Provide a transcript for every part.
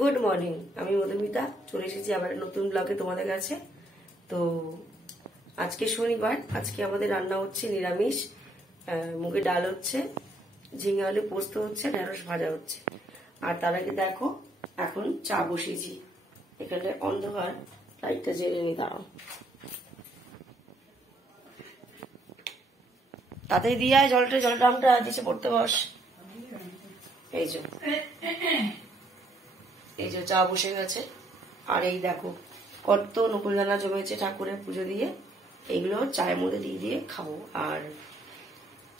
Good morning, আমি মধুমিতা চলে এসেছি আবার নতুন ব্লগে তোমাদের কাছে। তো আজকে শনিবার, আজকে আমাদের রান্না হচ্ছে নিরামিষ। মুগের ডাল হচ্ছে, ঝিঙে আলু পোস্ত হচ্ছে, ঢেঁড়স ভাজা হচ্ছে। আর তার আগে দেখো এখন চা বসিয়েছি। এখানে অন্ধকার, লাইটটা জ্বেলে নি, দাঁড়াও। তাতেই দিয়ে জলড্রামটা নিচে পড়তে বস। এই যে চা বসে গেছে। আর এই দেখো কত নকুলদানা জমেছে ঠাকুরের পুজো দিয়ে, এইগুলো চায়ের মধ্যে দিয়ে দিয়ে খাবো। আর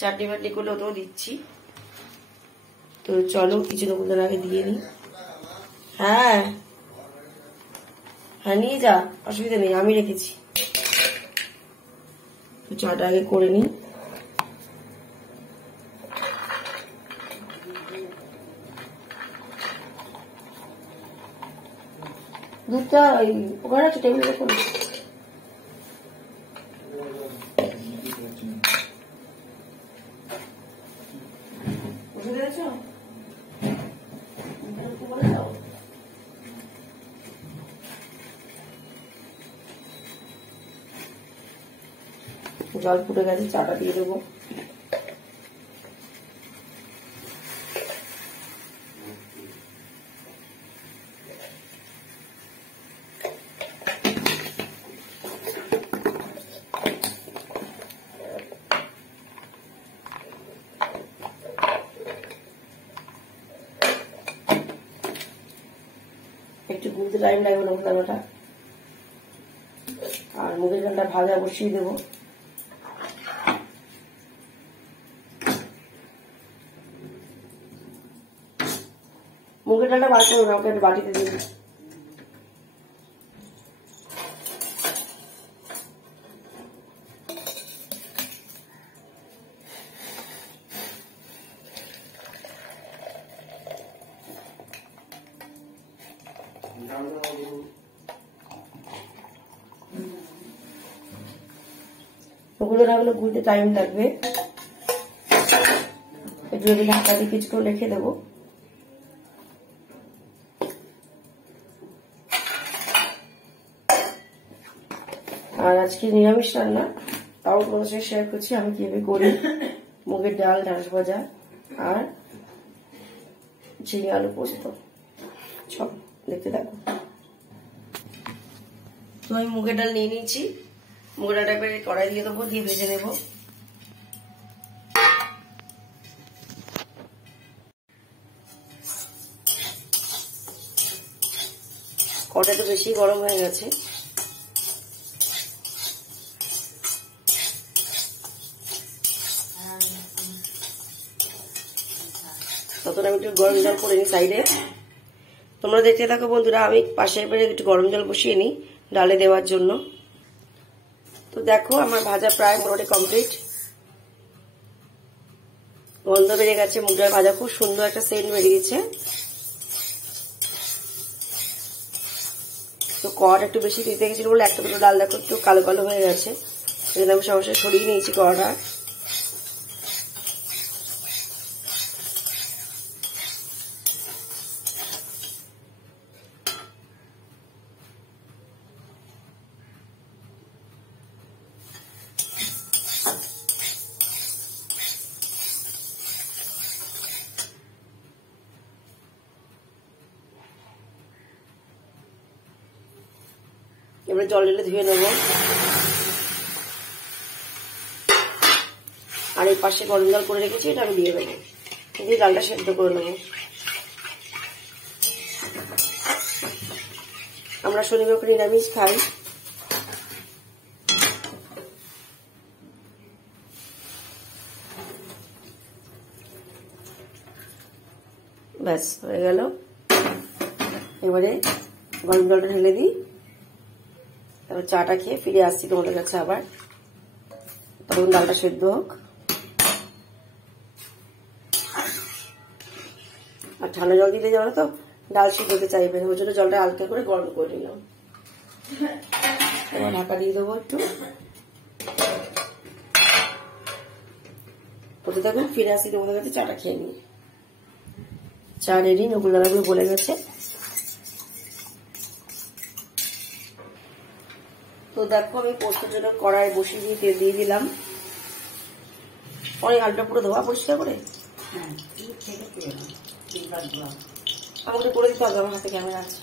চাটনি ফাটনি করলে ওটাও দিচ্ছি। তো চলো কিছু নকুলদানাকে দিয়ে নি। হ্যাঁ হ্যাঁ নিয়ে যা, অসুবিধা নেই, আমি রেখেছি। তো চাটা আগে করে নি। দুধটা ওখানে আছে টেবিলে দেখুন। জল ফুটে গেছে, চাটা দিয়ে দেবো। একটু গুলতে টাইম লাগবে নকুলদানাটা। আর মুগের ডালটা ভাজা বসিয়ে দেবো। মুগের ডালটা বার করবো না, ওকে একটা বাটিতে দিবি। ওগুলো না হলে গুলতে টাইম লাগবে, একটু ঢাকা দিয়ে কিছুক্ষণ রেখে দেবো। আর আজকে নিরামিষ রান্না, তাও তোমাদের সাথে শেয়ার করছি আমি কিভাবে করি। মুগের ডাল, ঢেঁড়স ভাজা আর ঝিঙে আলু পোস্ত, সব দেখতে থাকো। তো আমি মুগের ডাল নিয়ে নিয়েছি। মুগের ডালটা এবারে কড়াই দিয়ে দেবো, দিয়ে ভেজে নেব। কড়াইটা বেশি গরম হয়ে গেছে। তখন আমি একটু গরম জল করে নিই সাইডে। তোমরা দেখতে থাকো বন্ধুরা, আমি পাশে এবারে একটু গরম জল বসিয়ে নিই ডালে দেওয়ার জন্য। তো দেখো আমার ভাজা প্রায় মোটামুটি কমপ্লিট। গন্ধ বেরিয়ে গেছে, মুগ ডাল ভাজা খুব সুন্দর একটা সেন্ট বেরিয়েছে। তো কড় একটু বেশি দিতে গেছিল বলে একটা দুটো ডাল দেখো একটু কালো কালো হয়ে গেছে, সেজন্য আমি সমস্যা সরিয়ে নিয়েছি কড়াটা। এবারে জল ঢেলে ধুয়ে নেব। আর এই পাশে গরম জল করে রেখেছি, এটা আমি দিয়ে দেবো, দিয়ে ডালটা সেদ্ধ করে নেবো। আমরা শনিবার করে নিরামিষ খাই। ব্যাস হয়ে গেল। এবারে গরম জলটা ঢেলে দিই, তারপর চাটা খেয়ে ফিরে আসছি তোমাদের কাছে আবার। তখন ডালটা সেদ্ধ হোক। আর ঠান্ডা জল দিতে যাবো তো ডাল সিদ্ধ হতে চাইবে, ওই জন্য জলটা হালকা করে গরম করে নিলাম। এবার ঢাকা দিয়ে দেবো একটু। হতে থাকুন, ফিরে আসি তোমাদের কাছে চাটা খেয়ে নিই। চা রেডি, নকুলদানাগুলো গলে গেছে। তো দেখো আমি পোস্তর জন্য কড়াই বসিয়ে দিয়ে তেল দিয়ে দিলাম। অনেক আলুটা পুরো ধোয়া পরিষ্কার করে আমাকে করে দিতে হবে, আমার হাতে ক্যামেরা আছে।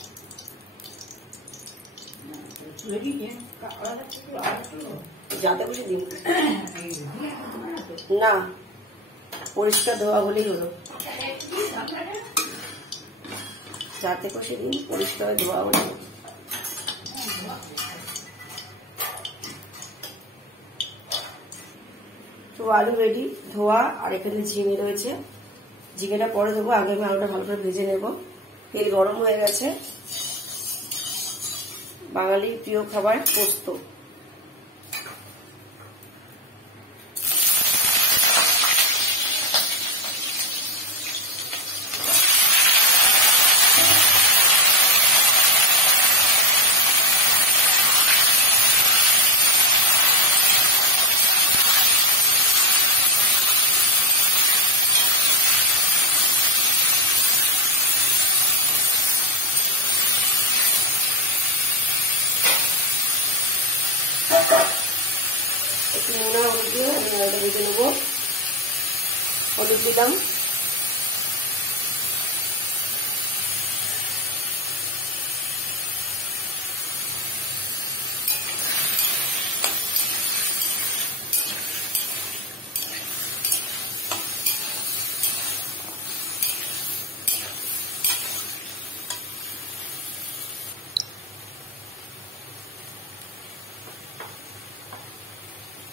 যাতে বসে দিন না, পরিষ্কার ধোয়া হলেই হলো। যাতে কষে দিন, পরিষ্কার ধোয়া হলে। তো আলু রেডি ধোয়া, আর এখানে ঝিঙে রয়েছে। ঝিঙেটা পরে দেবো, আগে আমি আলুটা ভালো করে ভেজে নেব। তেল গরম হয়ে গেছে। বাঙালির প্রিয় খাবার পোস্ত। একটু নুন আর হলুদ দিয়ে আমি এটা ভেজে নেবো। হলুদ দিলাম,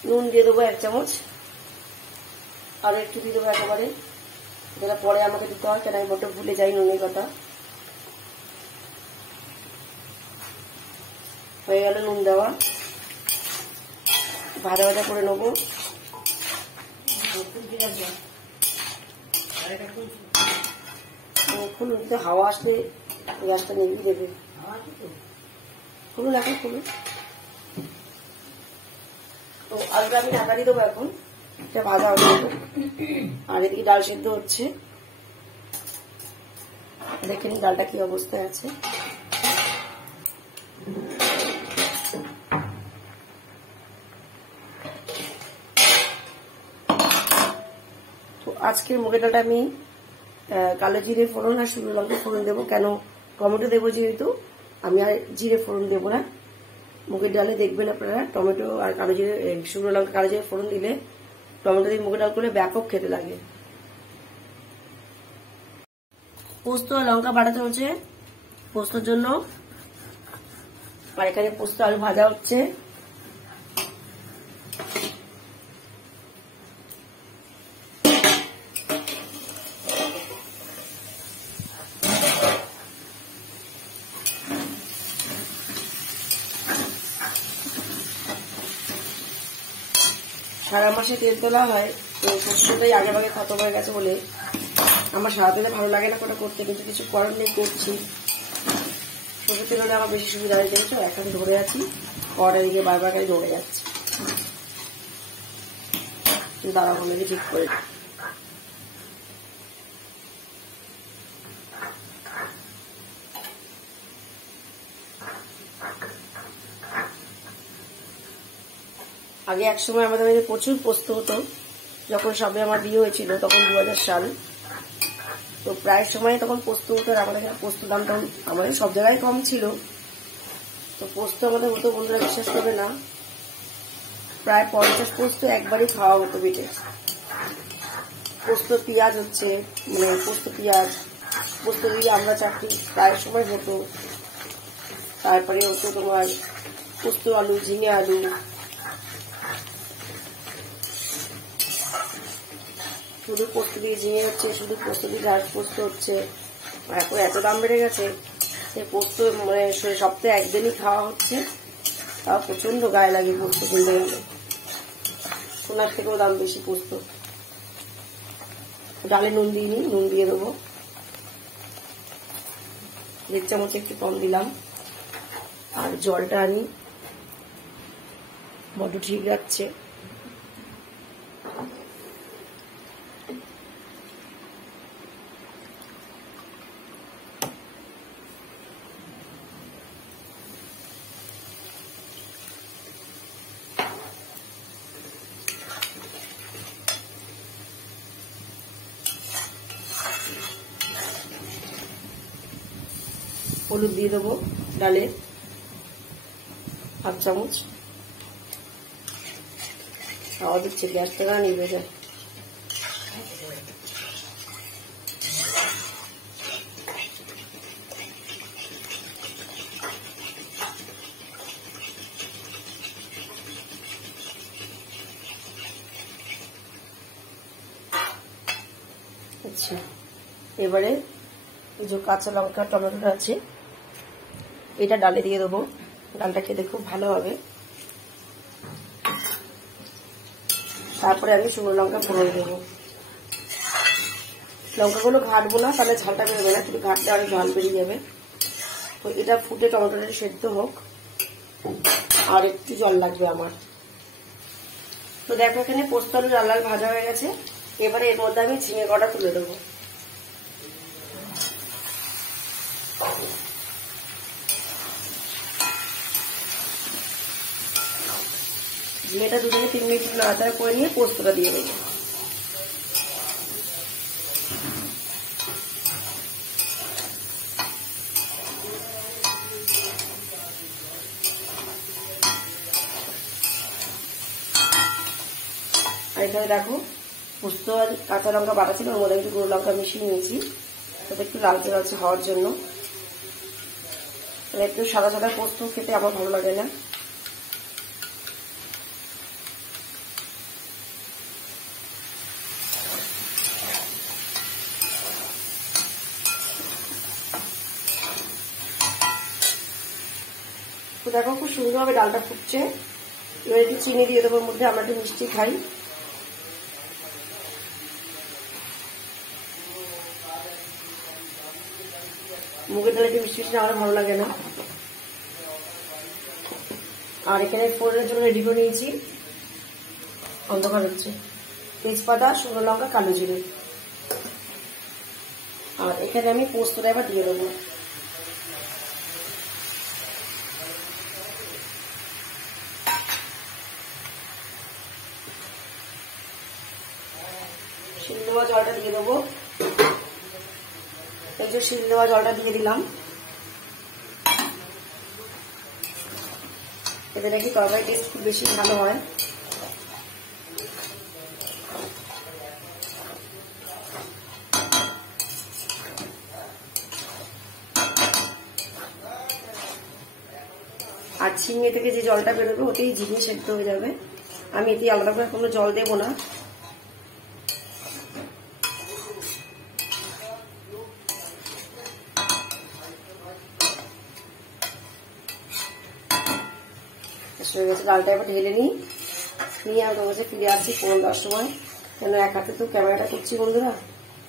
নুন দিয়ে দেবো 1 চামচ, আর একটু দিয়ে দেবো একেবারে, যেটা পরে আমাকে দিতে হয়, কেন আমি বড্ড ভুলে যাই নুনের কথা। হয়ে গেল নুন দেওয়া, ভাজা ভাজা করে নেবো। খুলুন, হাওয়া আসলে গ্যাসটা নেভিয়ে দেবে। খুলুন এখন, খুলুন। তো আলুটা আমি ঢাকা দিয়ে দেবো এখন, এটা ভাজা হবে। আর এদিকে ডাল সিদ্ধ হচ্ছে, দেখে নিন ডালটা কি অবস্থায় আছে। তো আজকের মুগের ডালটা আমি কালো জিরে ফোড়ন আর শুকনো লঙ্কা ফোড়ন দেবো। কেন, টমেটো দেবো যেহেতু, আমি আর জিরে ফোড়ন দেবো না। মুগের ডালে দেখবেন আপনারা টমেটো আর কালো জিরে, শুকনো লঙ্কা কালো জিরে ফোড়ন দিলে টমেটো দিয়ে মুগের ডাল করে ব্যাপক খেতে লাগে। পোস্ত আর লঙ্কা বাটাতে হচ্ছে পোস্তর জন্য, আর এখানে পোস্ত আলু ভাজা হচ্ছে। সারা মাসে তেল তোলা হয়, তো পোস্তটাই আগে ভাগে খতম হয়ে গেছে বলে আমার সারা তেলে ভালো লাগে না কোটা করতে, কিন্তু কিছু করার নেই, করছি। সরষের তেল হলে আমার বেশি সুবিধা হয়ে গেছে। এখন ধরে আছি, কড়াটা দিকে বারবার করে ধরে যাচ্ছে। দাঁড়া ভালো ঠিক করে আগে এক সময় আমাদের বাড়িতে প্রচুর পোস্ত হতো। যখন সবে আমার বিয়ে হয়েছিল তখন 2000 সাল, তো প্রায় সময় তখন পোস্ত হতো। আর আমাদের পোস্ত দাম তখন আমাদের সব জায়গায় কম ছিল। তো পোস্ত আমাদের হতো, বন্ধুরা বিশ্বাস করবে না, প্রায় 50 পোস্ত একবারই খাওয়া হতো বেটে। পোস্ত পেঁয়াজ হচ্ছে, মানে পোস্ত পেঁয়াজ, পোস্ত দিয়ে আমরা চাকরি প্রায় সময় হতো। তারপরে হতো তোমার পোস্ত আলু, ঝিঙে আলু, শুধু পোস্ত দিয়ে ঝিঙে হচ্ছে, শুধু পোস্ত দিয়ে ঝাল পোস্ত হচ্ছে। এখন এত দাম বেড়ে গেছে যে পোস্ত মানে সপ্তাহে একদিনই খাওয়া হচ্ছে, তাও প্রচন্ড গায়ে লাগে পোস্ত কিনতে গেলে। সোনার থেকেও দাম বেশি পোস্ত। ডালে নুন দিইনি, নুন দিয়ে দেবো। 1 চামচ একটু কম দিলাম। আর জলটা আনি, বড্ড ঠিক লাগছে। হলুদ দিয়ে দেবো ডালে, হাফ চামচ। খাওয়া দিচ্ছে, গ্যাসটা না নিভে যায়। আচ্ছা, এবারে এই যে কাঁচা লঙ্কা টমেটোটা আছে এটা ডালে দিয়ে দেবো। ডালটা খেতে খুব ভালো হবে। তারপরে আমি শুকনো লঙ্কা ফোড়ন দেবো। লঙ্কাগুলো ঘাটবো না, তাহলে ঝালটা বেরোবে না, কিন্তু ঘাটলে আরো ঝাল বেরিয়ে যাবে। তো এটা ফুটে টমেটোটা সেদ্ধ হোক, আর একটু জল লাগবে আমার। তো দেখো এখানে পোস্ত আলু লাল লাল ভাজা হয়ে গেছে। এবারে এর মধ্যে আমি ঝিঙে কটা তুলে দেবো। ঝিঙেটা 2 থেকে 3 মিনিট নাড়াচাড়া করে নিয়ে পোস্তটা দিয়ে দেবো। আর এখানে দেখো পোস্ত আর কাঁচা লঙ্কা বাটা ছিল, ওর মধ্যে একটু গুঁড়ো লঙ্কা মিশিয়ে নিয়েছি, তাতে একটু লালচে লালচে হওয়ার জন্য। একটু সাদা সাদা পোস্ত খেতে আমার ভালো লাগে না। তো দেখো খুব সুন্দরভাবে ডালটা ফুটছে। এবার একটু চিনি দিয়ে দেবো মধ্যে, আমরা একটু মিষ্টি খাই। মুগের ডালে একটু মিষ্টি মিষ্টি আমার ভালো লাগে না। আর এখানে ফোড়নের জন্য রেডি করে নিয়েছি, অন্ধকার হচ্ছে, তেজপাতা, শুকনো লঙ্কা, কালো জিরে। আর এখানে আমি পোস্তটা এবার দিয়ে দেবো। সিদ্ধ দেওয়া জলটা দিয়ে দেবো। এই যে সিদ্ধ দেওয়া জলটা দিয়ে দিলাম। এতে নাকি তরকারি টেস্ট খুব বেশি ভালো হয়। আর ঝিঙে থেকে যে জলটা বেরোবে ওতেই ঝিঙে সেদ্ধ হয়ে যাবে। আমি এতে আলাদা করে কোনো জল দেবো না। হয়ে গেছে, ডালটা এবার ঢেলে নিয়ে আমি তোমার কাছে ফিরে আসছি 9-10 সময়। কেন এক হাতে তো ক্যামেরাটা করছি বন্ধুরা,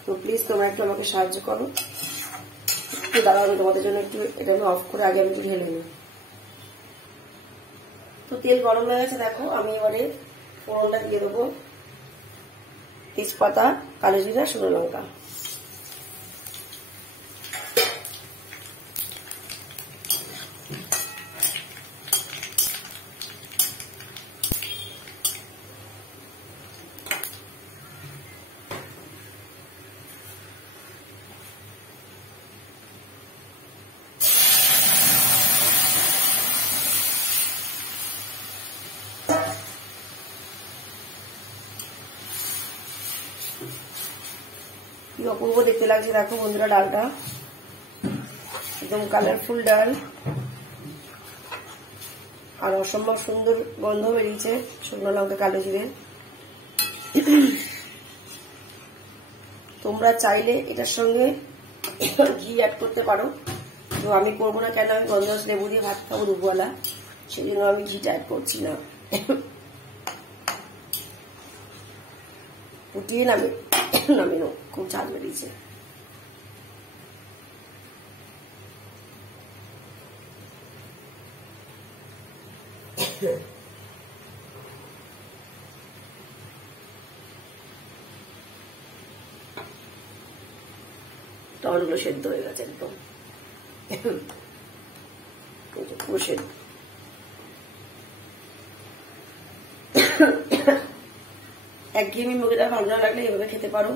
তো প্লিজ তোমরা একটু আমাকে সাহায্য করো। একটু দাঁড়াও, আমি তোমাদের জন্য একটু এটা আমি অফ করে আগে আমি একটু ঢেলে নিই। তো তেল গরম হয়ে গেছে, দেখো আমি এবারে ফোড়নটা দিয়ে দেবো। তেজপাতা, কালো জিরা, শুকনো লঙ্কা। কি অপূর্ব দেখতে লাগছে দেখো বন্ধুরা ডালটা, একদম কালারফুল ডাল, আর অসম্ভব সুন্দর গন্ধ বেরিয়েছে শুকনো লঙ্কা, কালো জিরে। তোমরা চাইলে এটার সঙ্গে ঘি অ্যাড করতে পারো, তো আমি করবো না, কেন আমি গন্ধরাজ লেবু দিয়ে ভাত খাবো দুপুরবেলা, সেই জন্য আমি ঘিটা অ্যাড করছি না। ফুটিয়ে নামিয়ে খুব ঝাল বেরিয়েছে। টমেটোগুলো সেদ্ধ হয়ে গেছে একদম পুরো সেদ্ধ। একঘেয়েমি মুগের ডাল ভালো না লাগলে এভাবে খেতে পারো,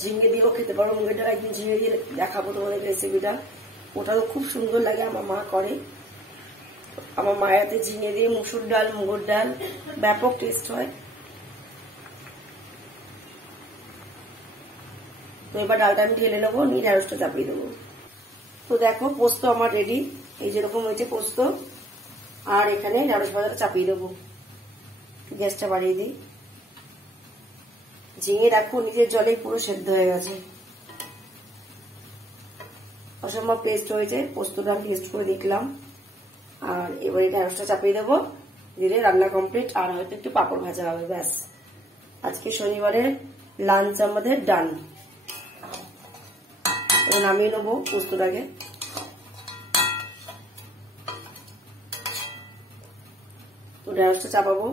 ঝিঙে দিয়েও খেতে পারো মুগের ডাল। একদিন ঝিঙে দিয়ে দেখাবো তোমাদের রেসিপিটা, ওটাও খুব সুন্দর লাগে, আমার মা করে। আমার মায়ের হাতে ঝিঙে দিয়ে মুসুর ডাল, মুগের ডাল ব্যাপক টেস্ট হয়। তো এবার ডালটা আমি ঢেলে নেবো, নিয়ে ঢেঁড়সটা চাপিয়ে দেবো। তো দেখো পোস্ত আমার রেডি, এই যেরকম হয়েছে পোস্ত। আর এখানে ঢেঁড়স ভাজাটা চাপিয়ে দেবো। গ্যাসটা বাড়িয়ে দিই। ঝিঙে রাখো নিজের জলেই পুরো সেদ্ধ হয়ে গেছে, অসম্ভব টেস্ট হয়েছে। পোস্তটা আমি টেস্ট করে দেখলাম। আর এবারে ঢেঁড়সটা চাপিয়ে দেবো, দিলে রান্না কমপ্লিট। আর হয়তো একটু পাঁপড় ভাজা হবে, ব্যাস। আজকে শনিবারের লাঞ্চ আমাদের ডান। এবার নামিয়ে নেবো পোস্তটাকে। তো ঢেঁড়সটা চাপাবো।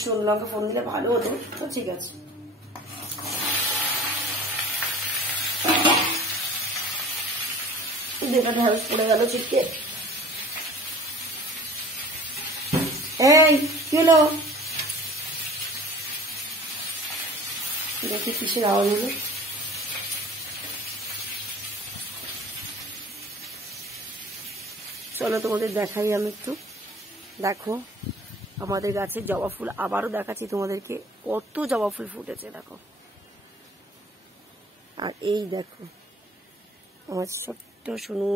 শুকনো লঙ্কা ফোড়ন দিলে ভালো হতো, তো ঠিক আছে। যেটা ঢেঁড়স পড়ে গেল চিটকে। এই কি হলো? দেখি কিসের আওয়াজ হলো। চলো তোমাদের দেখাই আমি একটু। দেখো আমাদের গাছে জবা ফুল, আবারও দেখাচ্ছি তোমাদেরকে, কত জবা ফুল ফুটেছে দেখো। আর এই দেখো আমার ছোট্ট শুনু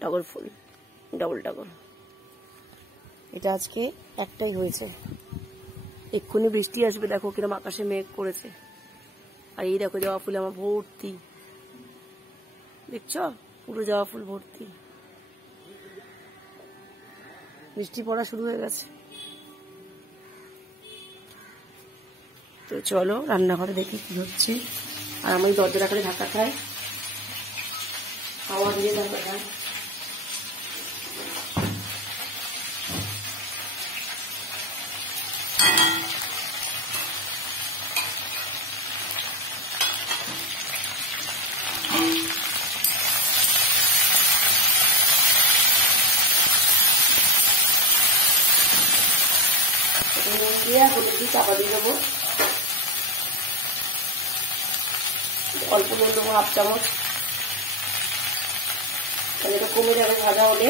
টগর ফুল, ডবল টগর। এটা আজকে একটাই হয়েছে, এক্ষুনি বৃষ্টি আসবে। দেখো কিরম আকাশে মেঘ করেছে। আর এই দেখো জবা ফুল আমার ভর্তি, দেখছ পুরো জবা ফুল ভর্তি। বৃষ্টি পড়া শুরু হয়ে গেছে। তো চলো রান্নাঘরে দেখি কি হচ্ছে। আর আমি দরজাটা করে ঢাকা খাই, হাওয়া দিয়ে ঢাকা খাই। নুন দিয়ে হলুদ দিয়ে চাপা দিয়ে দেবো। অল্প নুন দেবো, 1/2 চামচ, তাহলে এটা কমে যাবে ভাজা হলে।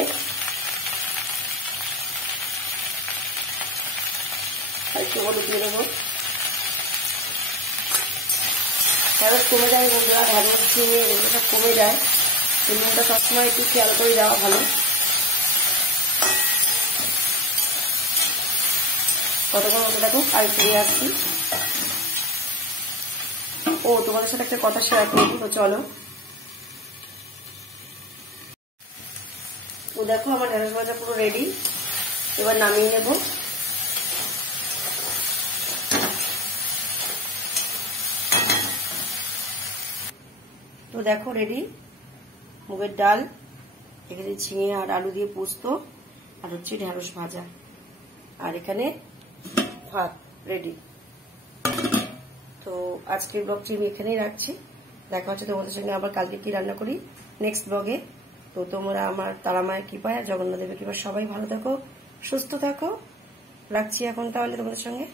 একটু হলুদ দিয়ে দেবো। ঢেঁড়স কমে যায় বন্ধুরা, ঢেঁড়স ঝিঙে এগুলো সব কমে যায়। নুনটা সবসময় একটু খেয়াল করে দেওয়া ভালো। কতক্ষণ মতো দেখো, আর ফিরে আসছি। ও তোমাদের সাথে একটা কথা শেয়ার করবো, তো চলো। তো দেখো আমার ঢেঁড়স ভাজা পুরো রেডি, এবার নামিয়ে নেব। তো দেখো রেডি মুগের ডাল, এখানে ঝিঙে আর আলু দিয়ে পোস্ত, আর হচ্ছে ঢেঁড়স ভাজা, আর এখানে ভাত রেডি। তো আজকের ব্লগটি আমি এখানেই রাখছি। দেখা হচ্ছে তোমাদের সঙ্গে আবার কালকে কি রান্না করি নেক্সট ব্লগে। তো তোমরা আমার তারা মায়ের কৃপায়, জগন্নাথ দেবের কৃপায় সবাই ভালো থাকো, সুস্থ থাকো। রাখছি এখন তাহলে তোমাদের সঙ্গে।